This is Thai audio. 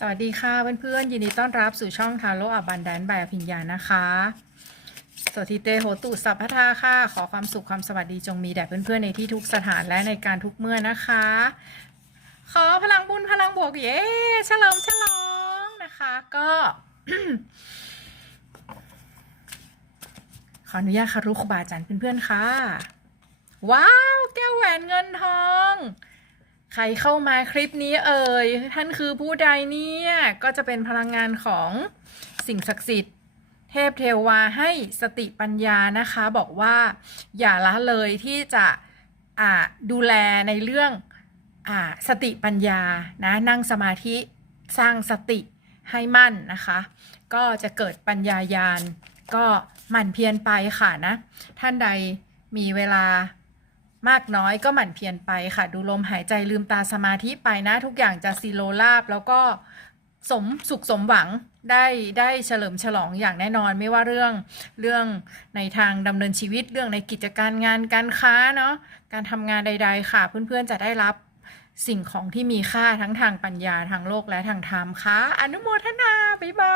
สวัสดีค่ะเพื่อนๆยินดีต้อนรับสู่ช่องทาโลอับันแดนบายอภิญญานะคะสวัสดีเตโหตุสัพพทาค่ะ ขอความสุขความสวัสดีจงมีแด่เพื่อนๆในที่ทุกสถานและในการทุกเมื่อนะคะ ขอพลังบุญพลังบวกเย้ฉลองฉลองนะคะก็ ขออนุญาตคารุครูบาอาจารย์เพื่อนๆค่ะ ว้าว แก้วแหวนเงินทอง ใครเข้ามาคลิปนี้เอ่ยท่านคือผู้ใดเนี่ยก็จะเป็นพลังงานของสิ่งศักดิ์สิทธิ์เทพเทวาให้สติปัญญานะคะ บอกว่าอย่าละเลยที่จะดูแลในเรื่องอสติปัญญานะนั่งสมาธิสร้างสติให้มั่นนะคะ ก็จะเกิดปัญญายาณก็หมั่นเพียรไปค่ะนะ ท่านใดมีเวลา มากน้อยก็หมั่นเพียรไปค่ะ ดูลมหายใจลืมตาสมาธิไปนะ ทุกอย่างจะซีโรลาบแล้วก็สมสุขสมหวังได้ได้เฉลิมฉลองอย่างแน่นอนไม่ว่าเรื่องเรื่องในทางดำเนินชีวิตเรื่องในกิจการงานการค้าเนาะการทำงานใด ๆ ค่ะ เพื่อนๆจะได้รับสิ่งของที่มีค่าทั้งทางปัญญาทางโลกและทางธรรมค่ะอนุโมทนาบ๊ายบาย